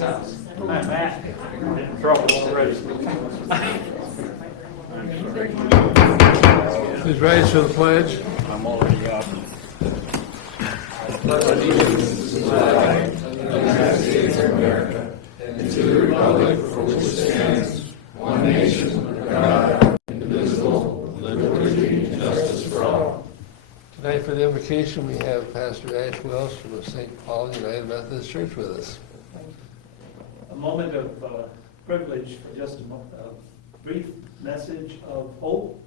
I'm back. I'm in trouble already. Please rise for the pledge. I'm already up. Tonight for the invocation, we have Pastor Ash Wells from the St. Paul United Methodist Church with us. A moment of privilege for just a brief message of hope.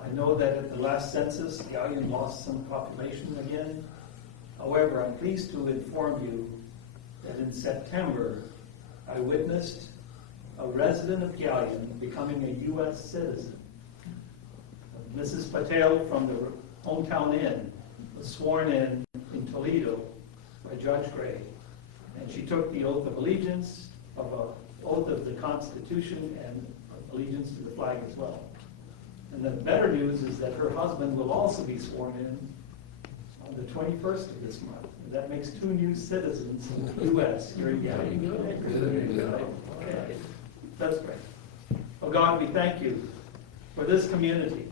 I know that at the last census, the island lost some population again. However, I'm pleased to inform you that in September, I witnessed a resident of Galion becoming a U.S. citizen. Mrs. Patel from the Hometown Inn was sworn in Toledo by Judge Gray. And she took the oath of allegiance, oath of the Constitution, and allegiance to the flag as well. And the better news is that her husband will also be sworn in on the 21st of this month. And that makes 2 new citizens in the U.S. here in Galion. Okay. That's great. Well, God, we thank you for this community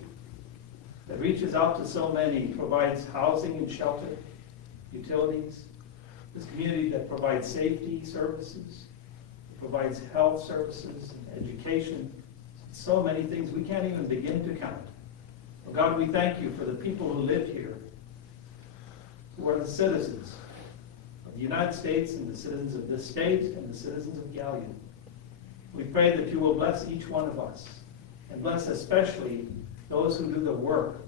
that reaches out to so many, provides housing and shelter, utilities. This community that provides safety services, provides health services, and education, so many things we can't even begin to count. Well, God, we thank you for the people who live here, who are the citizens of the United States and the citizens of this state and the citizens of Galion. We pray that you will bless each one of us, and bless especially those who do the work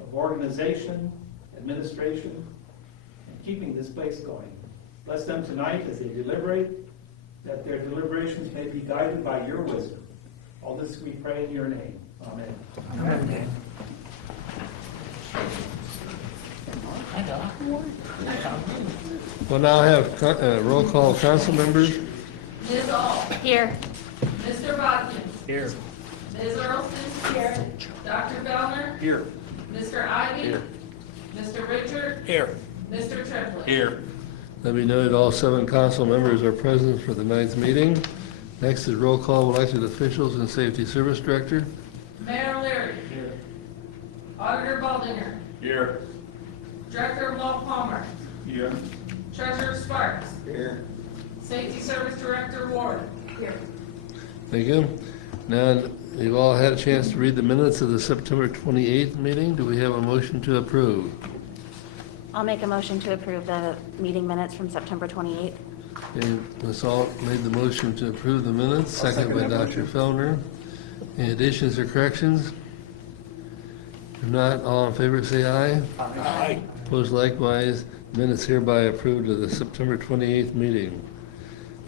of organization, administration, and keeping this place going. Bless them tonight as they deliberate, that their deliberations may be guided by your wisdom. All this we pray in your name. Amen. Amen. We'll now have roll call council members. Ms. Ault. Here. Mr. Watkins. Here. Ms. Earlston. Here. Dr. Fellner. Here. Mr. Ivy. Here. Mr. Richard. Here. Mr. Triplett. Here. Let me note all 7 council members are present for the 9th meeting. Next is roll call of elected officials and Safety Service Director. Mayor Leary. Here. Auditor Baldinger. Here. Director of Law Palmer. Here. Treasurer Sparks. Here. Safety Service Director Ward. Here. Thank you. Now, you've all had a chance to read the minutes of the September 28th meeting. Do we have a motion to approve? I'll make a motion to approve the meeting minutes from September 28th. Okay, Ms. Ault made the motion to approve the minutes, second by Dr. Fellner. Any additions or corrections? If not, all in favor say aye. Aye. Opposed likewise. Minutes hereby approved of the September 28th meeting.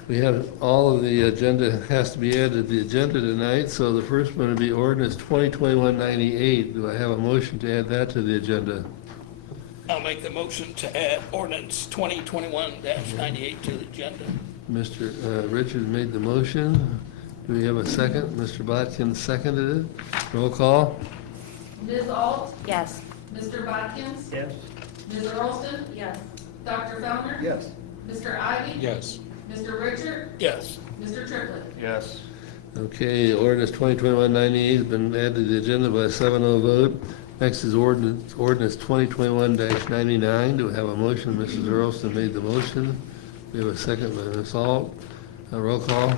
We have all of the agenda has to be added to the agenda tonight, so the first one would be ordinance 2021-98. Do I have a motion to add that to the agenda? I'll make the motion to add ordinance 2021-98 to the agenda. Mr. Richard made the motion. Do we have a second? Mr. Botkin seconded it. Roll call. Ms. Ault. Yes. Mr. Watkins. Yes? Ms. Earlston. Yes. Dr. Fellner. Yes. Mr. Ivy. Yes. Mr. Richard. Yes. Mr. Triplett. Yes. Okay, ordinance 2021-98 has been added to the agenda by a 7-0 vote. Next is ordinance 2021-99. Do we have a motion? Mrs. Earlston made the motion. We have a second by Ms. Ault. Roll call.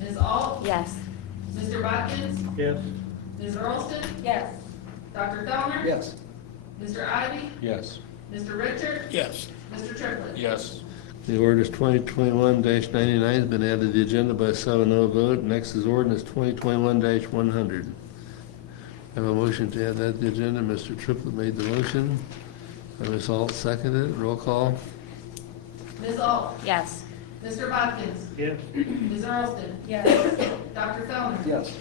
Ms. Ault. Yes. Mr. Watkins. Yes? Ms. Earlston. Yes. Dr. Fellner. Yes. Mr. Ivy. Yes. Mr. Richard. Yes. Mr. Triplett. Yes. The ordinance 2021-99 has been added to the agenda by a 7-0 vote. Next is ordinance 2021-100. Have a motion to add that to the agenda. Mr. Triplett made the motion. Ms. Ault seconded it. Roll call. Ms. Ault. Yes. Mr. Watkins. Yes? Ms. Earlston. Yes. Dr. Fellner. Yes.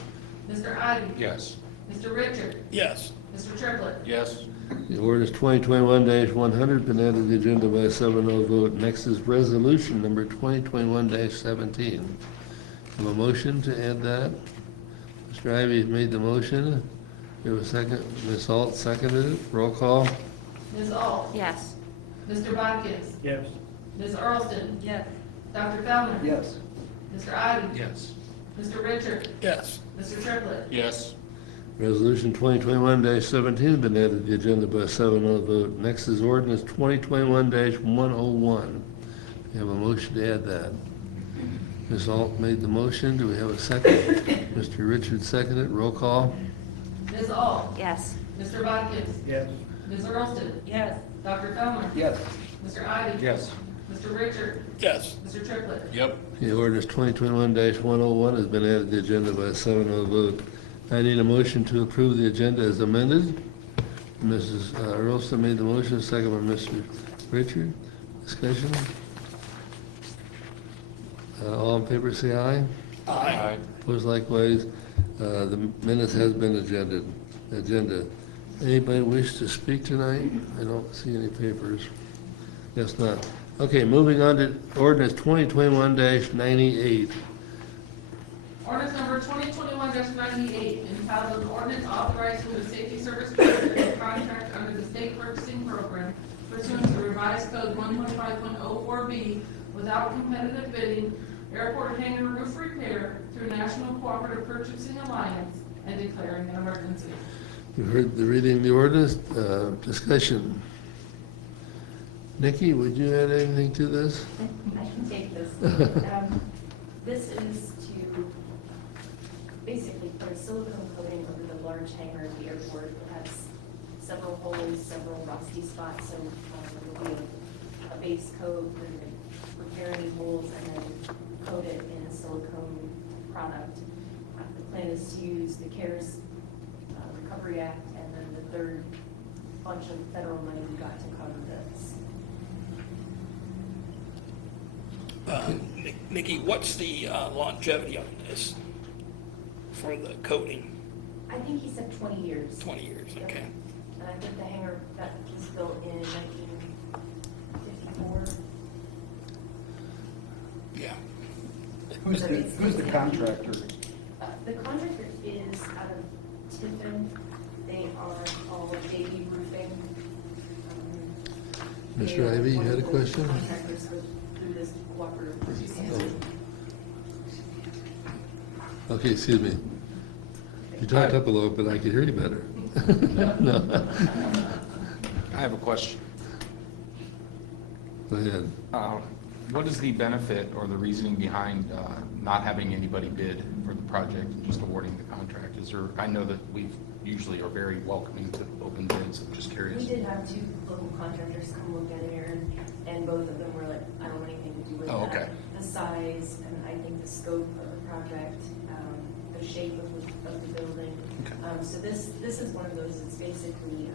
Mr. Ivy. Yes. Mr. Richard. Yes. Mr. Triplett. Yes. The ordinance 2021-100 been added to the agenda by a 7-0 vote. Next is resolution number 2021-17. Have a motion to add that. Mr. Ivy made the motion. We have a second. Ms. Ault seconded it. Roll call. Ms. Ault. Yes. Mr. Watkins. Yes. Ms. Earlston. Yes. Dr. Fellner. Yes. Mr. Ivy. Yes. Mr. Richard. Yes. Mr. Triplett. Yes. Resolution 2021-17 has been added to the agenda by a 7-0 vote. Next is ordinance 2021-101. We have a motion to add that. Ms. Alt made the motion. Do we have a second? Mr. Richards seconded. Roll call. Ms. Ault. Yes. Mr. Bodkins. Yes. Ms. Earlston. Yes. Dr. Fellner. Yes. Mr. Ivy. Yes. Mr. Richard. Yes. Mr. Triplett. Yep. The ordinance 2021-101 has been added to the agenda by a 7-0 vote. I need a motion to approve the agenda as amended. Mrs. Earlston made the motion, second by Mr. Richard. Discussion? All in favor, say aye. Aye. Opposed likewise. The minutes has been agenda. Anybody wish to speak tonight? I don't see any papers. Guess not. Okay, moving on to ordinance 2021-98. Ordinance number 2021-98, entitled an ordinance authorizing the safety service director to contract under the state purchasing program pursuant to revised code 115.04B without competitive bidding, airport hangar roof repair through National Cooperative Purchasing Alliance, and declaring an emergency. You heard the reading of the ordinance. Discussion. Nikki, would you add anything to this? I can take this. This is to basically put a silicone coating over the large hangar at the airport. It has several holes, several rusty spots, so there will be a base coat, we're going to repair any holes and then coat it in a silicone product. The plan is to use the CARES Recovery Act and then the third bunch of federal money we got to cover this. Nikki, what's the longevity on this for the coating? I think he said 20 years. 20 years, Yep. okay. And I think the hangar that was built in 1954. Yeah. Who's the contractor? The contractor is out of Tiffin. They are all Davy Roofing. Mr. They are Ivy, you one had a of the question? Contractors through this cooperative purchasing. Okay, excuse me. You talked up a little bit, I could hear you better. No. I have a question. Go ahead. What is the benefit or the reasoning behind not having anybody bid for the project and just awarding the contract? Is there, I know that we usually are very welcoming to open bids, I'm just curious. We did have two local contractors come look at it here, and both of them were like, I don't want anything to do with that. Oh, okay. The size, and I think the scope of the project, the shape of the building. Okay. So this is one of those that's basically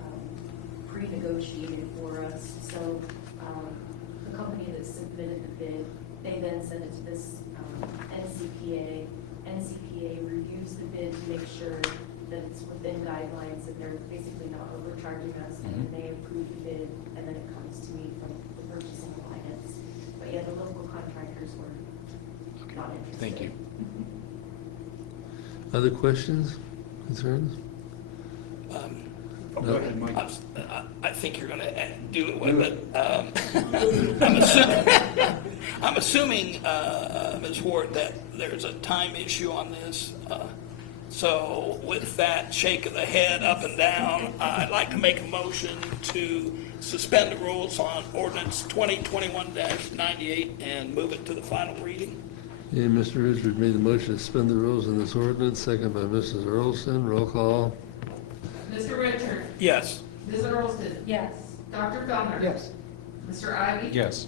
pre-negotiated for us. So the company that submitted the bid, they then send it to this NCPA. NCPA reviews the bid to make sure that it's within guidelines, that they're basically not overcharging us, and then they approve the bid, and then it comes to me from the purchasing alliance. But yeah, the local contractors were not interested. Thank you. Other questions, concerns? Go ahead, Mike. I think you're gonna do it with it. I'm assuming, Ms. Ward, that there's a time issue on this. So with that shake of the head up and down, I'd like to make a motion to suspend the rules on ordinance 2021-98 and move it to the final reading. Yeah, Mr. Richard made the motion to suspend the rules in this ordinance, second by Mrs. Earlston. Roll call. Mr. Richard. Yes. Ms. Earlston. Yes. Dr. Fellner. Yes. Mr. Ivy. Yes.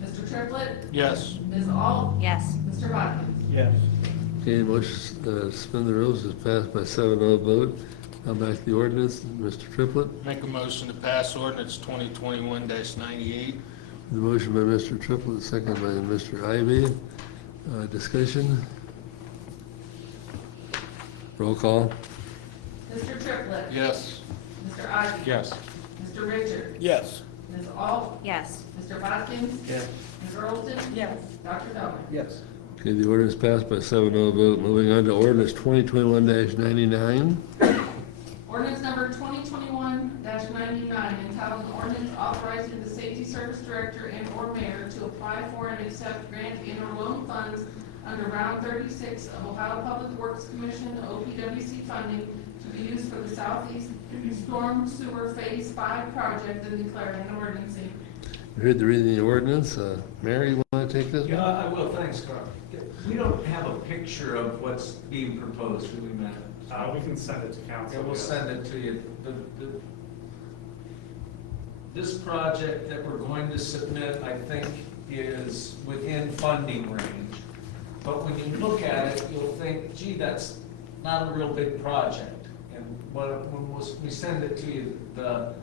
Mr. Triplett. Yes. Ms. Ault. Yes. Mr. Bodkins. Yes. Okay, motion to suspend the rules is passed by 7-0 vote. Now back to the ordinance. Mr. Triplett. Make a motion to pass ordinance 2021-98. The motion by Mr. Triplett, second by Mr. Ivy. Discussion? Roll call. Mr. Triplett. Yes. Mr. Ivy. Yes. Mr. Richard. Yes. Ms. Ault. Yes. Mr. Bodkins. Yes. Ms. Earlston. Yes. Dr. Fellner. Yes. Okay, the ordinance passed by 7-0 vote. Moving on to ordinance 2021-99. Ordinance number 2021-99, entitled an ordinance authorizing the safety service director and/or mayor to apply for and accept accept grant and/or loan funds under Round 36 of Ohio Public Works Commission OPWC funding to be used for the Southeast Storm Sewer Phase 5 project and declaring an emergency. You heard the reading of the ordinance. Mary, you want to take this one? Yeah, I will, thanks, Carl. We don't have a picture of what's being proposed, do we, Matt? We can send it to council. Okay, we'll send it to you. This project that we're going to submit, I think, is within funding range. But when you look at it, you'll think, gee, that's not a real big project. And when we send it to you, the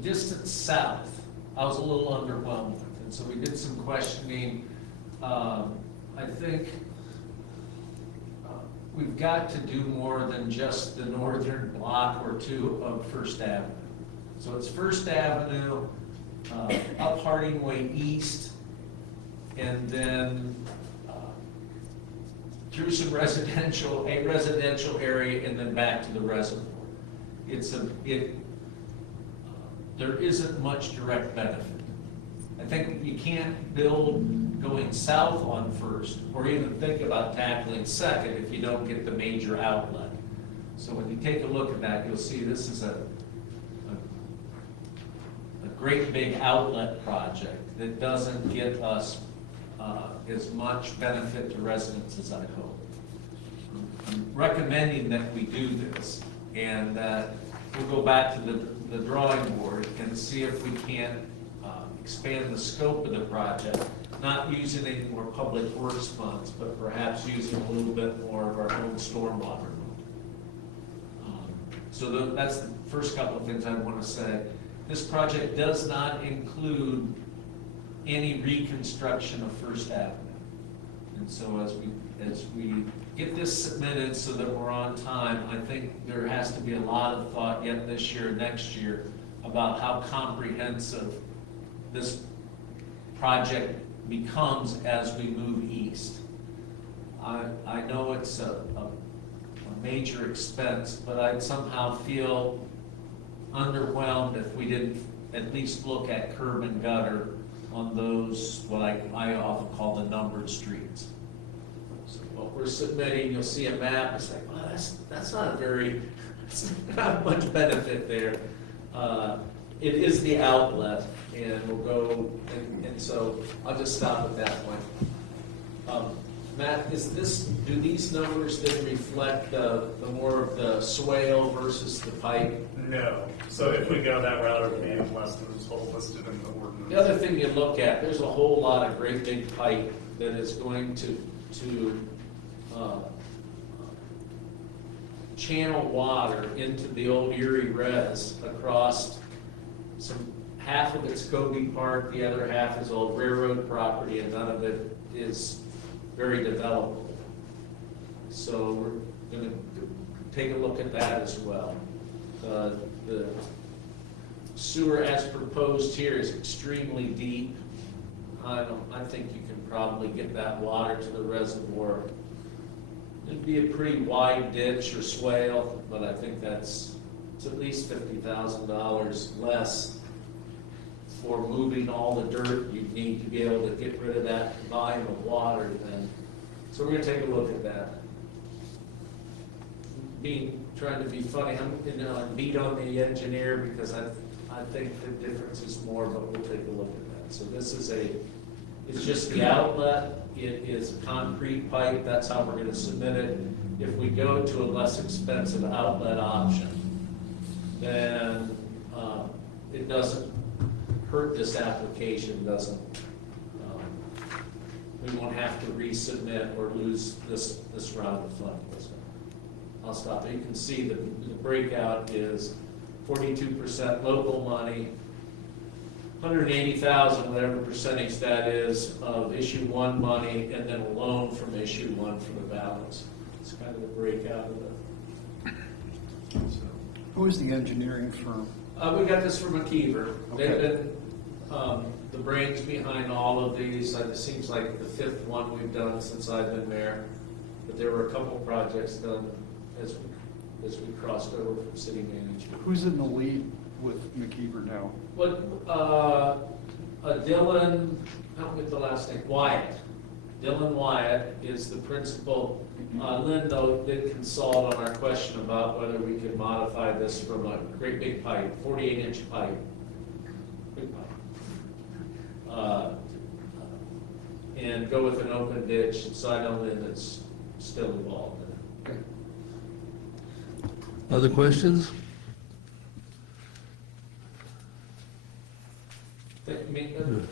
distance south, I was a little underwhelmed with. And so we did some questioning. I think we've got to do more than just the northern block or two of First Avenue. So it's First Avenue, up Harding Way East, and then through some residential area, and then back to the reservoir. There isn't much direct benefit. I think you can't build going south on First, or even think about tackling Second if you don't get the major outlet. So when you take a look at that, you'll see this is a great big outlet project that doesn't get us as much benefit to residents as I hope. I'm recommending that we do this, and that we'll go back to the drawing board and see if we can't expand the scope of the project, not using any more public works funds, but perhaps using a little bit more of our own stormwater. So that's the first couple of things I want to say. This project does not include any reconstruction of First Avenue. And so as we get this submitted so that we're on time, I think there has to be a lot of thought yet this year, next year, about how comprehensive this project becomes as we move east. I know it's a major expense, but I'd somehow feel underwhelmed if we didn't at least look at curb and gutter on those, what I often call the numbered streets. So what we're submitting, you'll see a map, it's like, well, that's not much benefit there. It is the outlet, and we'll go, and so I'll just stop at that point. Matt, do these numbers then reflect the more of the swale versus the pipe? No. So if we go that route, it would be less than what's listed in the ordinance. The other thing you look at, there's a whole lot of great big pipe that is going to channel water into the old Erie Res across half of it's Kobe Park, the other half is old railroad property, and none of it is very developable. So we're going to take a look at that as well. The sewer as proposed here is extremely deep. I think you can probably get that water to the reservoir. It'd be a pretty wide ditch or swale, but I think it's at least $50,000 less for moving all the dirt you need to be able to get rid of that volume of water then. So we're going to take a look at that. Trying to be funny, I'm beat on the engineer because I think the difference is more, but we'll take a look at that. So this is it's just the outlet. It is a concrete pipe. That's how we're going to submit it. If we go to a less expensive outlet option, then it doesn't hurt this application, we won't have to resubmit or lose this round of funding. I'll stop. You can see the breakout is 42% local money, 180,000, whatever percentage that is, of issue one money, and then a loan from issue one for the balance. It's kind of the breakout of it. So. Who is the engineering firm? We got this from McKeever. Okay. They've been the brains behind all of these. It seems like the fifth one we've done since I've been there. But there were a couple projects done as we crossed over from city manager. Who's in the lead with McKeever now? But Dylan, help me with the last name, Wyatt. Dylan Wyatt is the principal. Lynn, though, did consult on our question about whether we could modify this from a great big pipe, 48-inch pipe. Big pipe. And go with an open ditch, so I know Lynn is still involved in it. Other questions? I mean,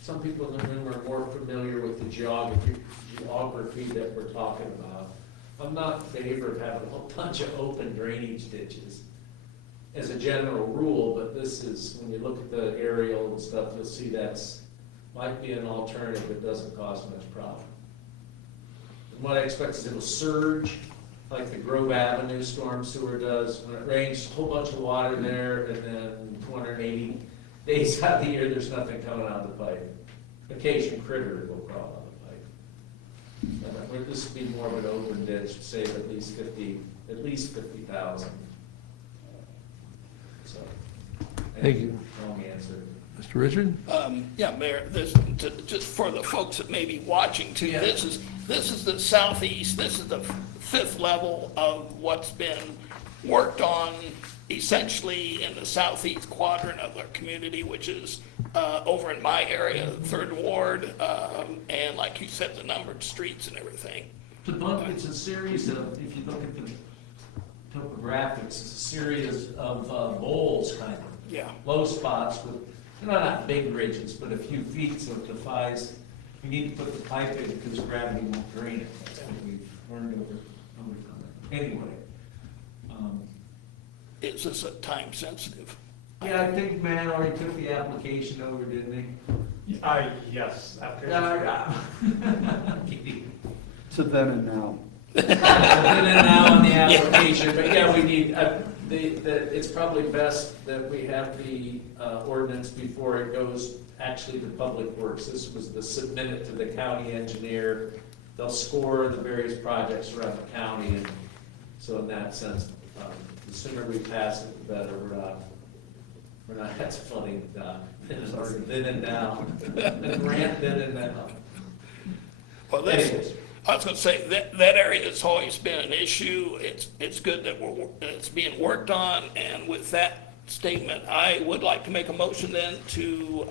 some people in the room are more familiar with the geography that we're talking about. I'm not in favor of having a whole bunch of open drainage ditches as a general rule, but this is, when you look at the aerial and stuff, you'll see that's, might be an alternative that doesn't cause much problem. And what I expect is it'll surge, like the Grove Avenue storm sewer does. When it rains, a whole bunch of water there, and then 280 days out of the year, there's nothing coming out of the pipe. Occasional critter will crawl out of the pipe. This would be more of an open ditch, save at least 50,000. So. Thank you. Long answer. Mr. Richard? Yeah, Mayor, just for the folks that may be watching too, Yeah. this is the southeast, this is the fifth level of what's been worked on essentially in the southeast quadrant of our community, which is over in my area, the Third Ward, and like you said, the numbered streets and everything. It's a series of, if you look at the topographics, it's a series of bowls, kind of. Yeah. Low spots with, not big ridges, but a few feet, so it defies, we need to put the pipe in because gravity won't drain it. That's what we've learned over time. Anyway. Is this a time sensitive? Yeah, I think man already took the application over, didn't he? Yes. So then and now. Then and now on the application, but yeah, we need, it's probably best that we have the ordinance before it goes actually to Public Works. This was the submit it to the county engineer. They'll score the various projects around the county, and so in that sense, the sooner we pass it, the better. We're not, that's funny, then and now, rant then and now. Well, Anyways. I was gonna say, that area has always been an issue. It's good that it's being worked on, and with that statement, I would like to make a motion then to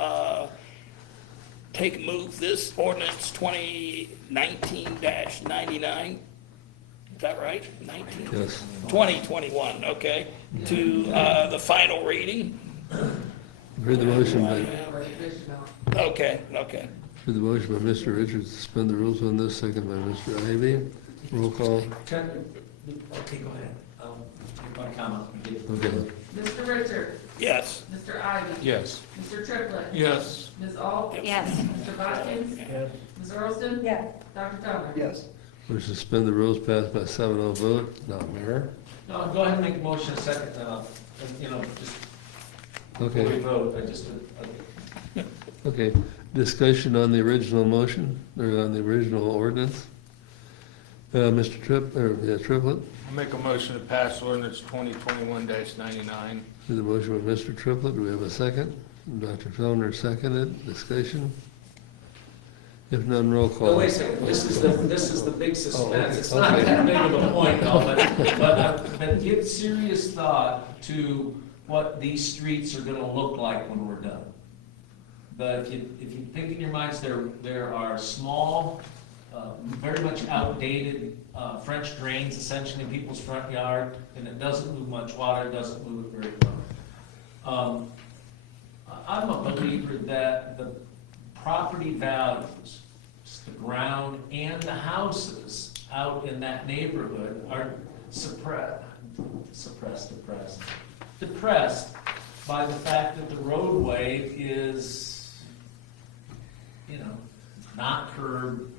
move this ordinance 2019-99. Is that right? 19? Yes. 2021, okay, to the final reading. Heard the motion by, Okay. heard the motion by Mr. Richards to suspend the rules on this, second by Mr. Ivy. Roll call. Okay, go ahead. Make my comment. Okay. Mr. Richard? Yes. Mr. Ivy? Yes. Mr. Triplett? Yes. Ms. Ault? Yes. Mr. Bodkins? Yes. Ms. Earlston? Yes. Dr. Tallner? Yes. Motion to suspend the rules passed by 7-0 vote. Now, Mayor. No, go ahead and make a motion a second, just before we Okay. vote, I just, Okay. Discussion on the original motion, or on the original ordinance. Mr. Triplett, I'll make a motion to pass ordinance 2021-99. heard the motion by Mr. Triplett. Do we have a second? Dr. Fellner seconded. Discussion? If none, roll call. no, wait a second, this is the big suspense, it's okay. not that big of a point, though, but give serious thought to what these streets are gonna look like when we're done. But if you think in your minds, there are small, very much outdated French drains essentially in people's front yard, and it doesn't move much water, it doesn't move it very well. I'm a believer that the property values, the ground and the houses out in that neighborhood are depressed by the fact that the roadway is, not curbed,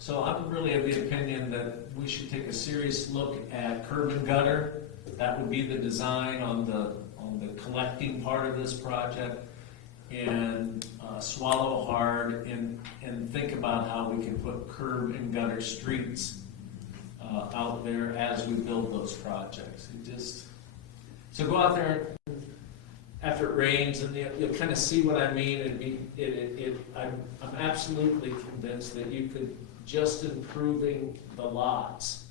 so I'm really of the opinion that we should take a serious look at curb and gutter. That would be the design on the collecting part of this project, and swallow hard and think about how we can put curb and gutter streets out there as we build those projects. So go out there, after it rains, and you'll kind of see what I mean, and I'm absolutely convinced that you could, just improving the lots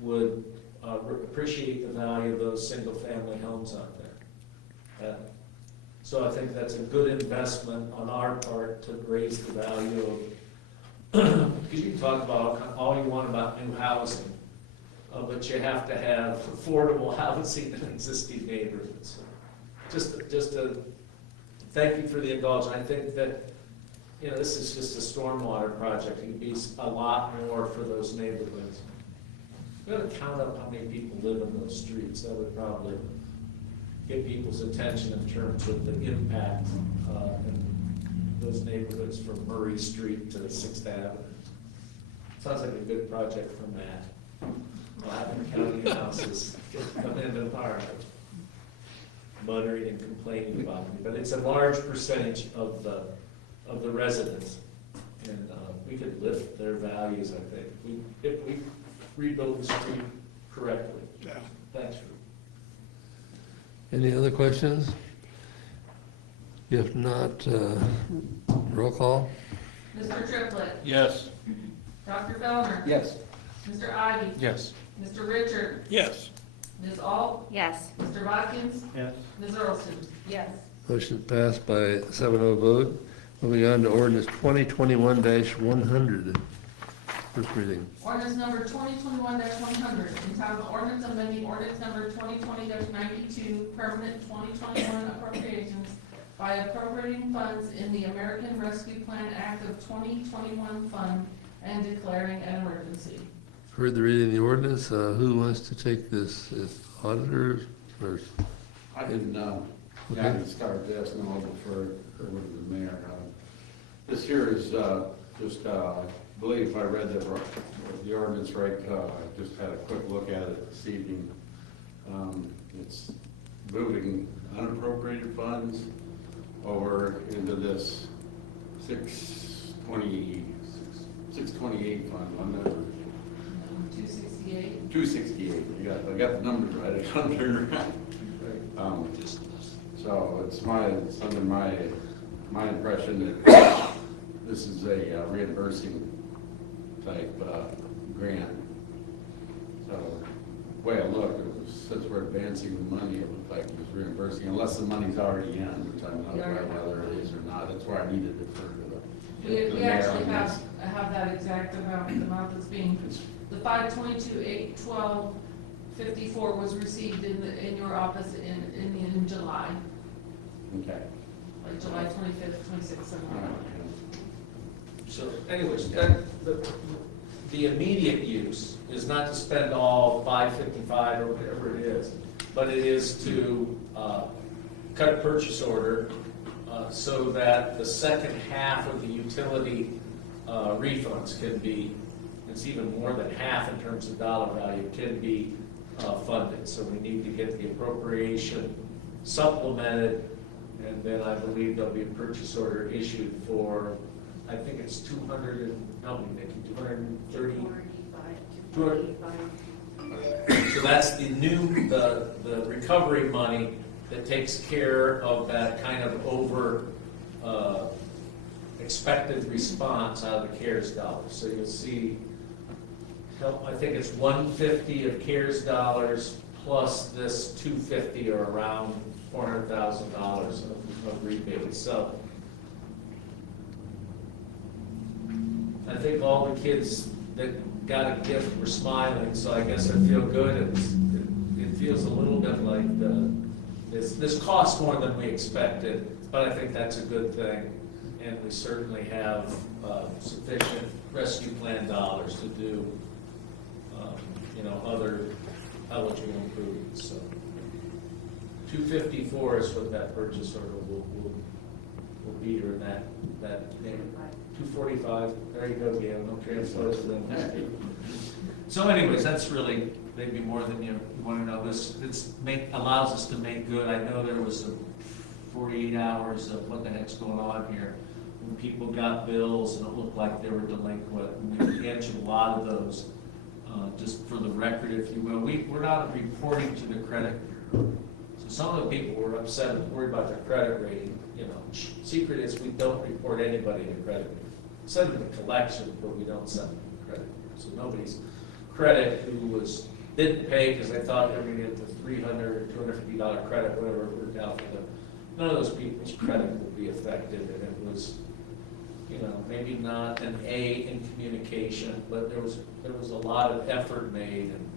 would appreciate the value of those single-family homes out there. So I think that's a good investment on our part to raise the value of, because you can talk about all you want about new housing, but you have to have affordable housing in existing neighborhoods. Just a thank you for the indulgence. I think that, you know, this is just a stormwater project. It can be a lot more for those neighborhoods. We ought to count up how many people live in those streets. That would probably get people's attention in terms of the impact in those neighborhoods from Murray Street to 6th Avenue. Sounds like a good project for Matt. Loudoun County houses come into our muttering and complaining about me, but it's a large percentage of the residents, and we could lift their values, I think, if we rebuild the street correctly. Yeah. Thanks. Any other questions? If not, roll call? Mr. Triplett. Yes. Dr. Fellner. Yes. Mr. Ivy. Yes. Mr. Richard. Yes. Ms. Ault. Yes. Mr. Watkins. Yes. Ms. Earlston. Yes. Motion passed by 7-0 vote. Moving on to ordinance 2021-100. First reading. Ordinance number 2021-100, entitled ordinance amending ordinance number 2020-92, permanent 2021 appropriations by appropriating funds in the American Rescue Plan Act of 2021 fund and declaring an emergency. Heard the reading of the ordinance. Who wants to take this? Is auditors first? I can start this and I'll defer over to the mayor. This here is just, I believe if I read the ordinance right, I just had a quick look at it this evening. It's moving unappropriated funds over into this 628 fund, one number. 268. 268, I got the numbers right, I got them right. So it's under my impression that this is a reimbursing type grant. So, the way I look, since we're advancing the money, it looked like it was reimbursing, unless the money's already in, which I'm not aware whether it is or not. That's why I needed to defer to the We mayor actually on this. have that exact amount, the amount that's being, the 522,812.54 was received in your office in July, Okay. like July 25th, 26th, something All like right. that. So anyways, the immediate use is not to spend all 555 or whatever it is, but it is to cut a purchase order so that the second half of the utility refunds can be, it's even more than half in terms of dollar value, can be funded. So we need to get the appropriation supplemented, and then I believe there'll be a purchase order issued for, I think it's 200 and, no, Nikki, 230. 245. So that's the recovery money that takes care of that kind of over expected response out of the CARES dollars. So you'll see, I think it's 150 of CARES dollars plus this 250 or around $400,000 of rebates. So I think all the kids that got a gift were smiling, so I guess I feel good. It feels a little bit like this costs more than we expected, but I think that's a good thing. And we certainly have sufficient rescue plan dollars to do, other eligible improvements. So 254 is what that purchase order will be, or that name. 245. There you go, Gail. No transfers to them. So, anyways, that's really maybe more than you want to know. This allows us to make good. I know there was 48 hours of what the heck's going on here when people got bills and it looked like they were delinquent. And we answered a lot of those. Just for the record, if you will, we're not reporting to the credit bureau. So some of the people were upset and worried about their credit rating, you know. Secret is we don't report anybody to credit. Send them to collection, but we don't send them to credit. So nobody's credit who didn't pay because they thought they were gonna get the $300, $250 credit, whatever it worked out for them. None of those people's credit will be affected, and it was, you know, maybe not an A in communication, but there was a lot of effort made, and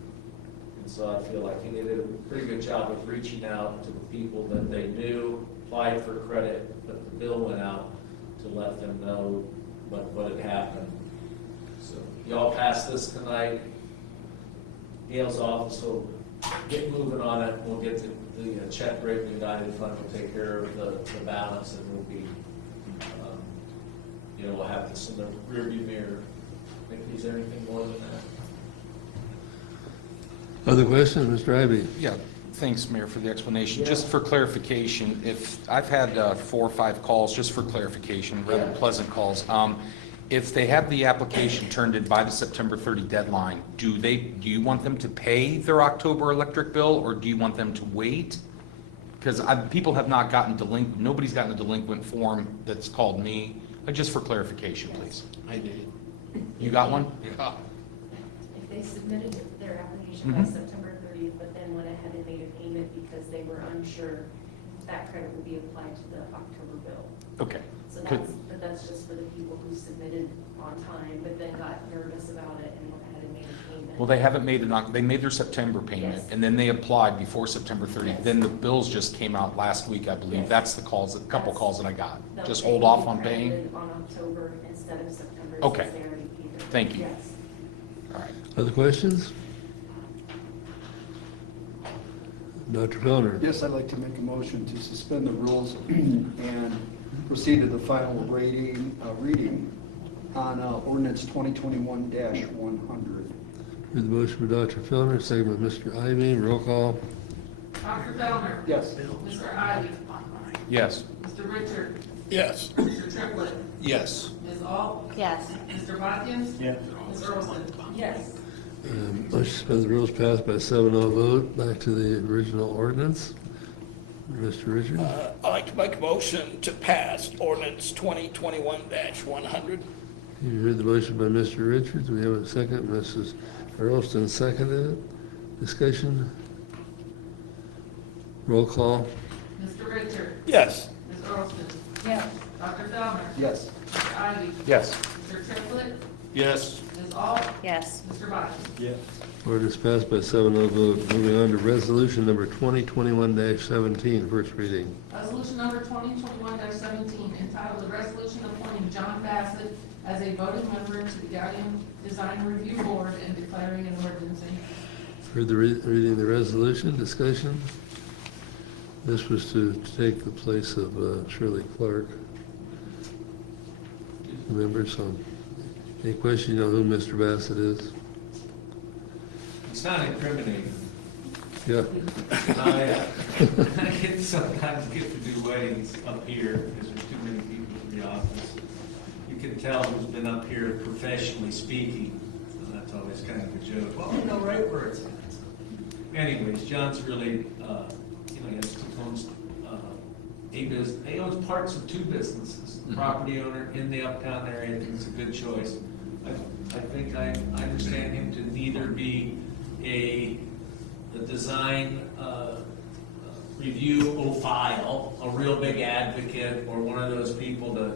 so I feel like they did a pretty good job of reaching out to the people that they knew, applied for credit, but the bill went out to let them know what had happened. So y'all pass this tonight. Gail's office will get moving on it. We'll get the check Brigham United Fund will take care of the balance, and we'll be, you know, we'll have this in the rearview mirror. Think is there anything more than that? Other questions, Mr. Ivy? Yeah, thanks, Mayor, for the explanation. Just for clarification, if I've had 4 or 5 calls, just for clarification, rather pleasant calls. If they have the application turned in by the September 30 deadline, do you want them to pay their October electric bill, or do you want them to wait? Because people have not gotten nobody's gotten a delinquent form that's called me. Just for clarification, please. I did. You got one? Yeah. If they submitted their application by September 30th, but then went ahead and made a payment because they were unsure if that credit would be applied to the October bill. Okay. So Could- that's just for the people who submitted on time, but then got nervous about it and went ahead and made a payment. Well, they haven't they made their September payment, Yes. and then they applied before September 30. Yes. Then the bills just came out last week, I believe. Yes. That's the couple calls that I got. They'll Just pay hold off on credited paying? on October instead of September. Okay. Since they already paid it. Thank you. Yes. All right. Other questions? Dr. Fellner? Yes, I'd like to make a motion to suspend the rules and proceed to the final reading on ordinance 2021-100. Heard the motion by Dr. Fellner, second by Mr. Ivy. Roll call. Dr. Fellner. Yes. Mr. Ivy. Yes. Mr. Richard. Yes. Mr. Triplett. Yes. Ms. Ault. Yes. Mr. Watkins. Yeah. Ms. Earlston. Yes. Motion to suspend the rules passed by 7-0 vote. Back to the original ordinance. Mr. Richard? I'd like to make a motion to pass ordinance 2021-100. You heard the motion by Mr. Richards. We have a second. Mrs. Earlston seconded it. Discussion? Roll call. Mr. Richard. Yes. Ms. Earlston. Yes. Dr. Fellner. Yes. Mr. Ivy. Yes. Mr. Triplett. Yes. Ms. Ault. Yes. Mr. Watkins. Yeah. Ordinance passed by 7-0 vote. Moving on to resolution number 2021-17, first reading. Resolution number 2021-17, entitled, "A Resolution Appointing John Bassett as a voting member to the Gallium Design Review Board and declaring an emergency." Heard the reading of the resolution. Discussion? This was to take the place of Shirley Clark. Remember, so any question, you know who Mr. Bassett is? It's not incriminating. Yeah. I sometimes get to do weddings up here because there's too many people in the office. You can tell who's been up here professionally speaking, so that's always kind of a joke. Well, I know right where it's at. Anyways, John's really, he has owns he owns parts of 2 businesses. Property owner in the uptown area. I think it's a good choice. I think I understand him to neither be the design review file, a real big advocate, or one of those people that,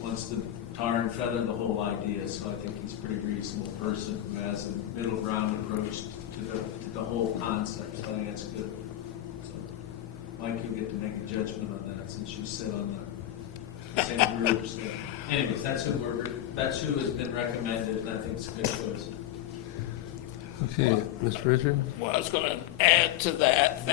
wants to tar and feather the whole idea. So I think he's a pretty reasonable person who has a middle ground approach to the whole concept. So I think that's good. So Mike, you get to make a judgment on that since you sit on the same group. So anyways, that's who has been recommended, and I think it's a good choice. Okay, Mr. Richard? Well, I was going to add to that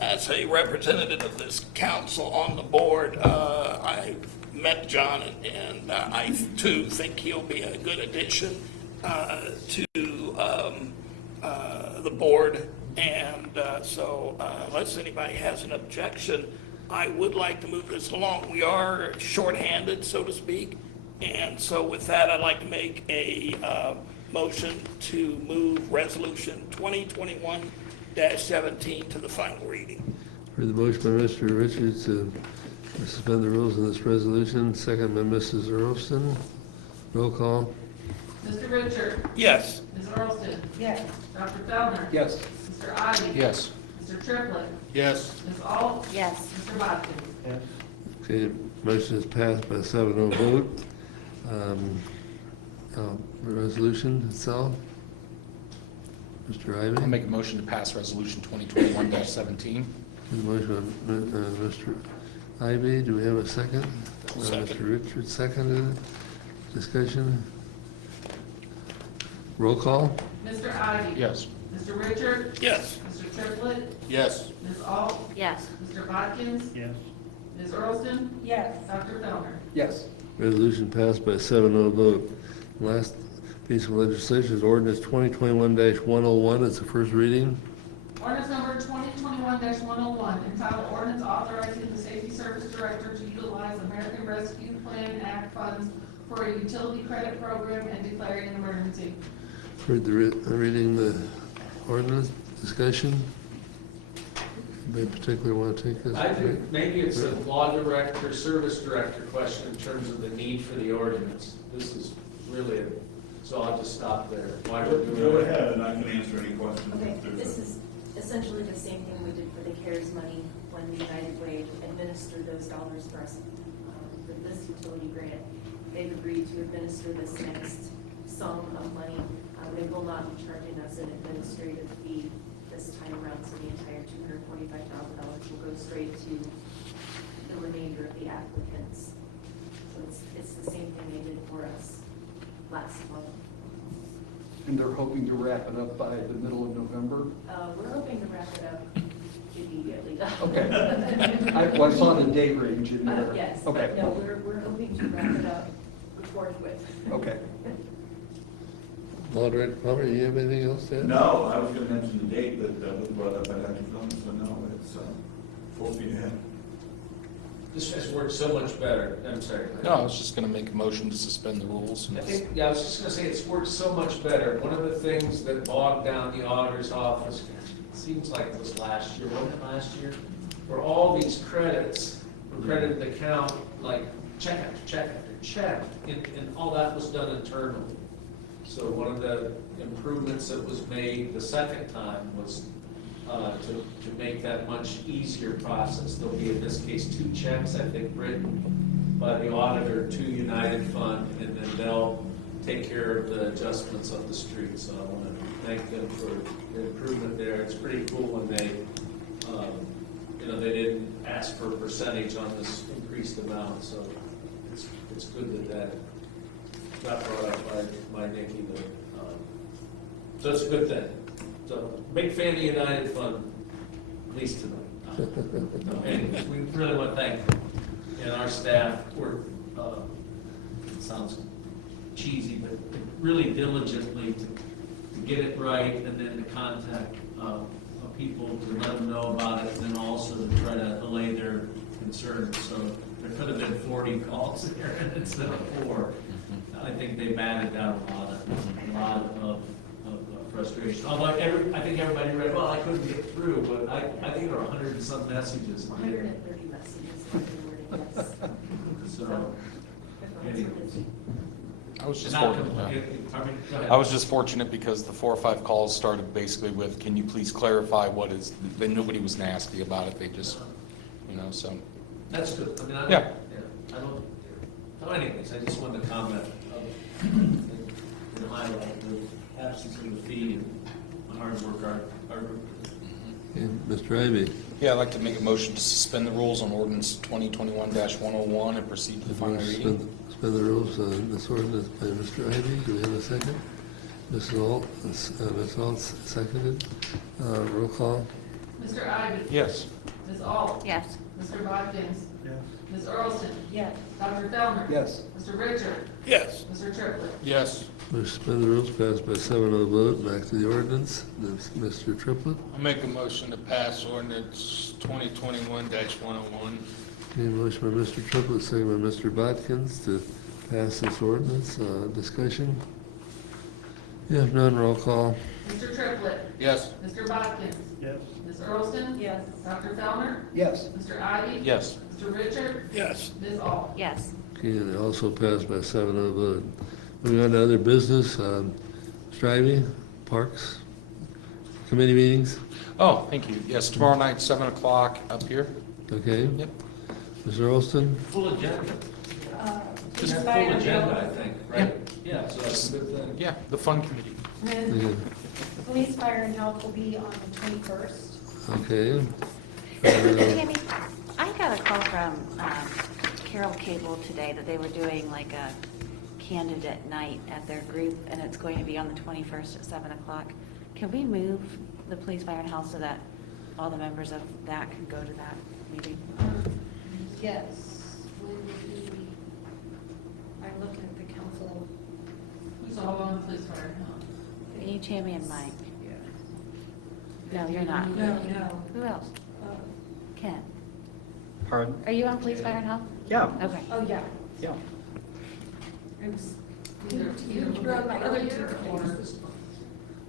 as a representative of this council on the board, I met John, and I too think he'll be a good addition to the board. And so unless anybody has an objection, I would like to move this along. We are shorthanded, so to speak. And so with that, I'd like to make a motion to move resolution 2021-17 to the final reading. Heard the motion by Mr. Richards to suspend the rules on this resolution, second by Mrs. Earlston. Roll call. Mr. Richard? Yes. Ms. Earlston? Yes. Dr. Fellner? Yes. Mr. Ivy? Yes. Mr. Triplett? Yes. Ms. Ault? Yes. Mr. Bodkin? Yes. Okay, motion is passed by 7-0 vote. The resolution itself. Mr. Ivy. I'll make a motion to pass resolution 2021-17. The motion by Mr. Ivy, do we have a second? Second. Mr. Richards seconded. Discussion. Roll call. Mr. Ivy? Yes. Mr. Richard? Yes. Mr. Triplett? Yes. Ms. Ault? Yes. Mr. Bodkins? Yes. Ms. Earlston? Yes. Dr. Fellner? Yes. Resolution passed by 7-0 vote. Last piece of legislation is ordinance 2021-101. It's the first reading. Ordinance number 2021-101, entitled ordinance authorizing the safety service director to utilize American Rescue Plan Act funds for a utility credit program and declaring an emergency. Heard the reading the ordinance. Discussion. Anybody particular want to take this? I think maybe it's a law director, service director question in terms of the need for the ordinance. This is really, so I'll just stop there. Why we're doing Go it. ahead, and I can answer any questions. Okay, if there's this a- is essentially the same thing we did for the CARES money when the United Way administered those dollars for us, for this utility grant. They've agreed to administer this next sum of money. They will not be charging us an administrative fee this time around, so the entire $245,000 will go straight to the remainder of the applicants. So it's the same thing they did for us last month. And they're hoping to wrap it up by the middle of November? We're hoping to wrap it up immediately. Okay. I saw the date range in there. Yes, Okay. but no, we're hoping to wrap it up forthwith. Okay. Moderator Plummer, you have anything else to add? No, I was gonna mention the date that was brought up by Dr. Flynn, so no, it's full speed ahead. This has worked so much better. I'm sorry. No, I was just going to make a motion to suspend the rules. I think, yeah, I was just gonna say, it's worked so much better. One of the things that bogged down the auditor's office, it seems like it was last year, wasn't it last year? Where all these credits were credited the account, like check after check after check, and all that was done internally. So one of the improvements that was made the second time was to make that much easier process. There'll be, in this case, 2 checks, I think, written by the auditor to United Fund, and then they'll take care of the adjustments of the street. So I want to thank them for the improvement there. It's pretty cool when they, they didn't ask for a percentage on this increased amount. So it's good that got brought up by Nikki. So it's a good thing. So big fan of United Fund, at least tonight. And we really want to thank them. And our staff work, it sounds cheesy, but really diligently to get it right, and then to contact people to let them know about it, and then also to try to allay their concerns. So there could have been 40 calls there instead of 4. I think they batted down a lot of frustration. Although I think everybody read, well, I couldn't get through, but I think there were 100 and some messages. 130 messages. Yes. So, anyway. I was just Not fortunate. go ahead. I was just fortunate because the 4 or 5 calls started basically with, can you please clarify what is, then nobody was nasty about it. They just, so. That's good. I mean, Yeah. I don't, so anyways, I just wanted to comment and highlight the absence of the fee and the hard work our group did. Okay, Mr. Ivy. Yeah, I'd like to make a motion to suspend the rules on ordinance 2021-101 and proceed to the final reading. Suspend the rules on this ordinance by Mr. Ivy. Do we have a second? Ms. Alt seconded. Roll call. Mr. Ivy? Yes. Ms. Ault? Yes. Mr. Bodkins? Yes. Ms. Earlston? Yes. Dr. Fellner? Yes. Mr. Richard? Yes. Mr. Triplett? Yes. We suspend the rules passed by 7-0 vote. Back to the ordinance. That's Mr. Triplett. I'll make a motion to pass ordinance 2021-101. Okay, motion by Mr. Triplett, second by Mr. Bodkins to pass this ordinance. Discussion. If none, roll call. Mr. Triplett. Yes. Mr. Bodkin. Yes. Ms. Earlston. Yes. Dr. Fellner. Yes. Mr. Ivy. Yes. Mr. Richard. Yes. Ms. Aug. Yes. Okay, and it also passed by 7-0 vote. Moving on to other business, Mr. Ivy, Parks, committee meetings, Oh, thank you. Yes, tomorrow night, 7 o'clock up here. okay? Yep. Mr. Earlston? Full agenda. Just full Inspired agenda, I think, right? Yeah, so that's a good thing. Yeah, the fun committee. Okay. Police, fire, and health will be on the 21st. Okay. Tammy, I got a call from Carol Cable today that they were doing like a candidate night at their group, and it's going to be on the 21st at 7 o'clock. Can we move the police, fire, and health so that all the members of that can go to that meeting? Yes. I'm looking at the council. Who's all on the police fire now? You, Tammy, and Mike. No, you're not. No. Who else? Ken. Pardon? Are you on police, fire, and health? Yeah, Okay. Oh, yeah. yeah. Either wrote my other two earlier or- things.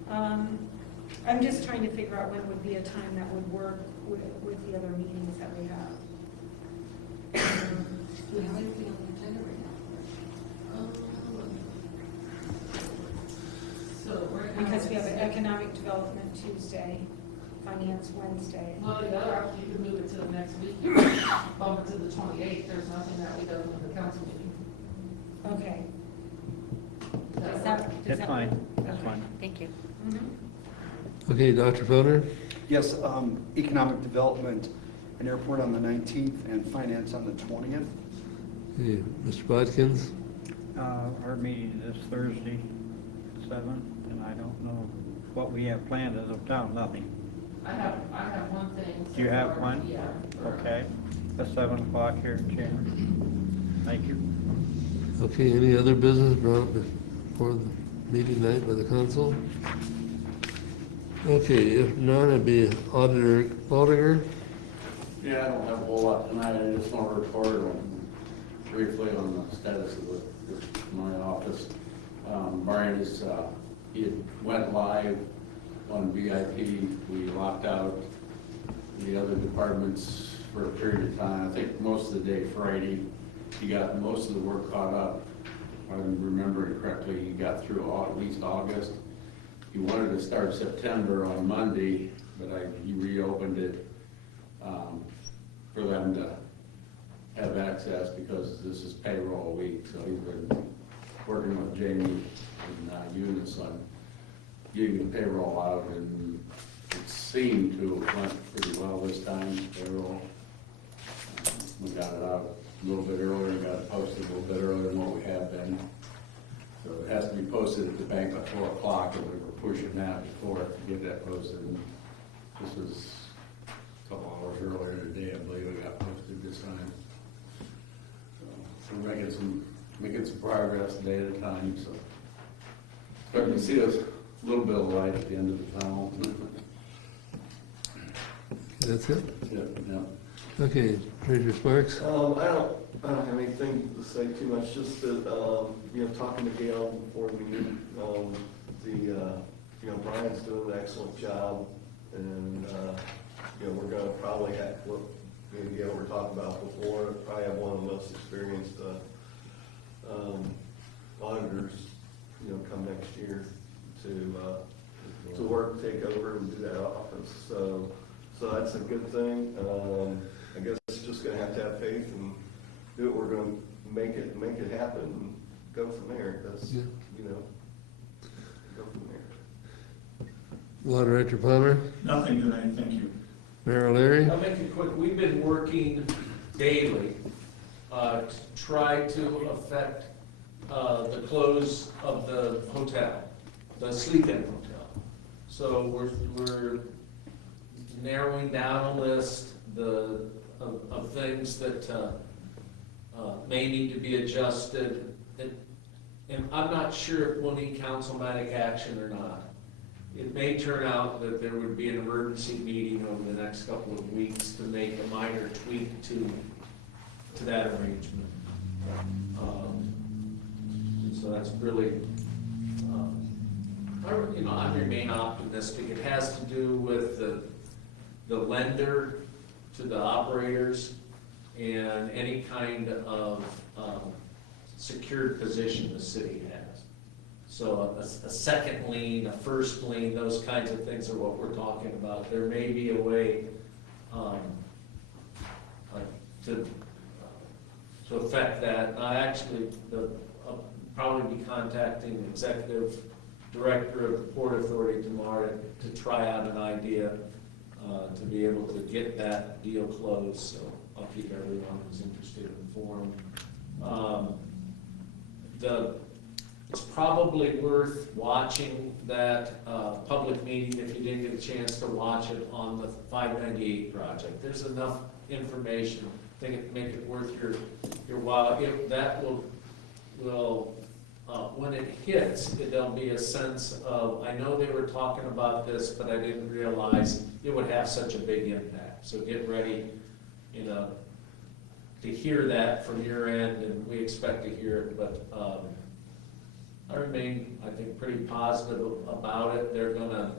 I'm just trying to figure out when would be a time that would work with the other meetings that we have. So right now. Because we have an economic development Tuesday, finance Wednesday. Well, the other option, you could move it to the next week, bump it to the 28th, there's nothing that we do with the council meeting. Okay. Does Does that that- work? That's fine, that's fine. Thank you. Okay, Dr. Fellner? Yes, economic development and airport on the 19th and finance on the 20th. Okay, Mr. Bodkins? Our meeting is this Thursday, 7, and I don't know what we have planned as of now, nothing. I have one thing. Do you have one? Yeah. Okay, at 7 o'clock here in chamber. Thank you. Okay, any other business brought up before the meeting night by the council? Okay, if none, it'd be Auditor Baldinger. Yeah, I don't have a whole lot tonight, I just want to report briefly on the status of my office. Brian is, he had went live on VIP, we locked out the other departments for a period of time, I think most of the day Friday. He got most of the work caught up, if I'm remembering correctly, he got through at least August. He wanted to start September on Monday, but he reopened it for them to have access because this is payroll week. So he's been working with Jamie and Eunice on getting the payroll out, and it seemed to have went pretty well this time, payroll. We got it out a little bit earlier and got it posted a little bit earlier than what we have been. So it has to be posted at the bank by 4 o'clock, and we were pushing that before to get that posted. And this was a couple hours earlier today, I believe it got posted this time. So we're making some progress day at a time, so. Starting to see a little bit of light at the end of the tunnel. That's it? Yeah. Okay, Treasurer Sparks? I don't have anything to say too much, just that, talking to Gail before the meeting, Brian's doing an excellent job, and, we're gonna probably have, what maybe Gail were talking about before, probably have one of the most experienced, auditors, come next year to work, take over and do that office, so that's a good thing. I guess it's just gonna have faith and do it. We're gonna make it happen and go from there. That's, Yeah. Go from there. Law Director Palmer? Nothing tonight, thank you. Mayor O'Leary? I'll make it quick. We've been working daily to try to affect the close of the hotel, the Sleep Inn Hotel. So we're narrowing down a list of things that may need to be adjusted. And I'm not sure if we'll need councilmatic action or not. It may turn out that there would be an emergency meeting over the next couple of weeks to make a minor tweak to that arrangement. And so that's really I remain optimistic. It has to do with the lender to the operators and any kind of secured position the city has. So a second lien, a first lien, those kinds of things are what we're talking about. There may be a way to affect that. I actually, I'll probably be contacting the executive director of the Port Authority tomorrow to try out an idea to be able to get that deal closed. So I'll keep everyone who's interested informed. It's probably worth watching that public meeting if you didn't get a chance to watch it on the 598 project. There's enough information. I think it make it worth your while. That will when it hits, there'll be a sense of, I know they were talking about this, but I didn't realize it would have such a big impact. So get ready, to hear that from your end, and we expect to hear it, but I remain, I think, pretty positive about it. They're gonna,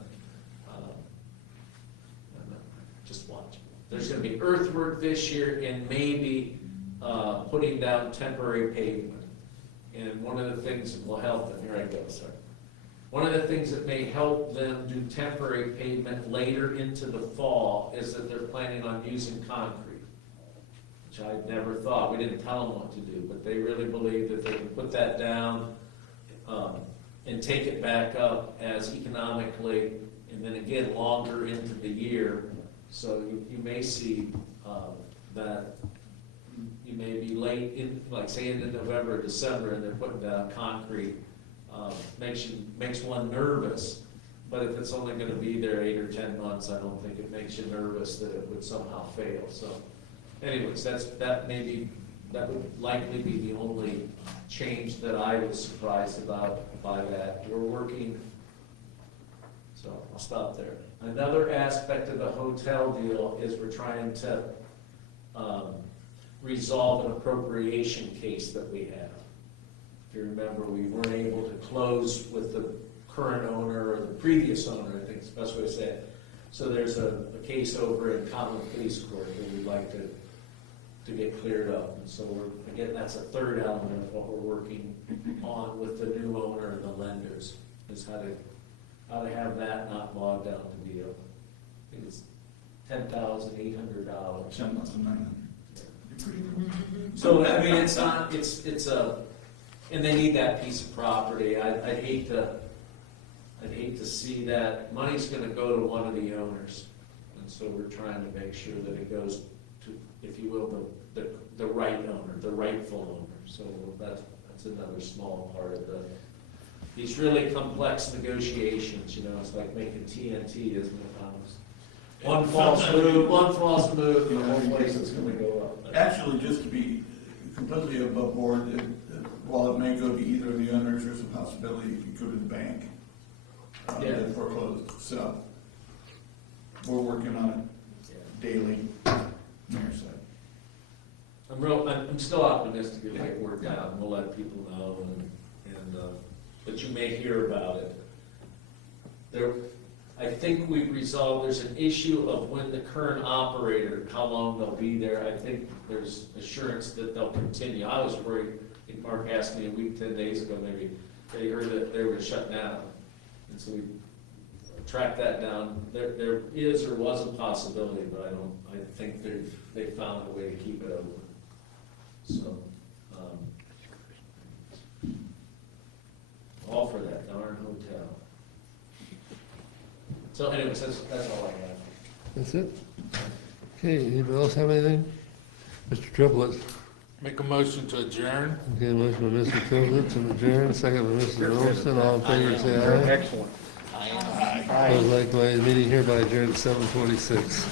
just watch. There's gonna be earthwork this year and maybe putting down temporary pavement. And one of the things that will help them, here I go, sorry. One of the things that may help them do temporary pavement later into the fall is that they're planning on using concrete, which I never thought. We didn't tell them what to do, but they really believe that they can put that down and take it back up as economically, and then again, longer into the year. So you may see that you may be late in, like say into November or December, and they're putting down concrete. Makes one nervous, but if it's only going to be there 8 or 10 months, I don't think it makes you nervous that it would somehow fail. So, anyways, that would likely be the only change that I was surprised about by that. We're working, so I'll stop there. Another aspect of the hotel deal is we're trying to resolve an appropriation case that we have. If you remember, we weren't able to close with the current owner or the previous owner, I think is the best way to say it. So there's a case over in Common Police Court that we'd like to get cleared up. And so again, that's a third element of what we're working on with the new owner and the lenders, is how to have that not bogged down the deal. I think it's $10,800. 10,900. So, I mean, it's and they need that piece of property. I'd hate to see that. Money's gonna go to one of the owners. And so we're trying to make sure that it goes to, if you will, the right owner, the rightful owner. So that's another small part of these really complex negotiations, it's like making TNT, isn't it, Thomas? One false move, the whole place is gonna go up. Actually, just to be completely above board, while it may go to either of the owners, there's a possibility it could go to the bank. And foreclose. So we're working on it daily. Mayor's side. I'm still optimistic it'll get worked out, and we'll let people know, but you may hear about it. I think we've resolved, there's an issue of when the current operator, how long they'll be there. I think there's assurance that they'll continue. I was worried, I think Mark asked me a week, 10 days ago maybe, they heard that they were shut down. And so we tracked that down. There is or was a possibility, but I think they found a way to keep it open. So, all for that darn hotel. So anyways, that's all I have. That's it? Okay, anybody else have anything? Mr. Triplett. Make a motion to adjourn. Okay, motion by Mr. Triplett to adjourn, second by Mr. Olmsted. All in favor, say aye. Excellent. Opposed, likewise. Meeting hereby adjourned at 7:46.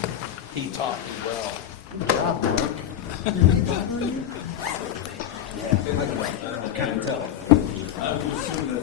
He taught me well. I would assume that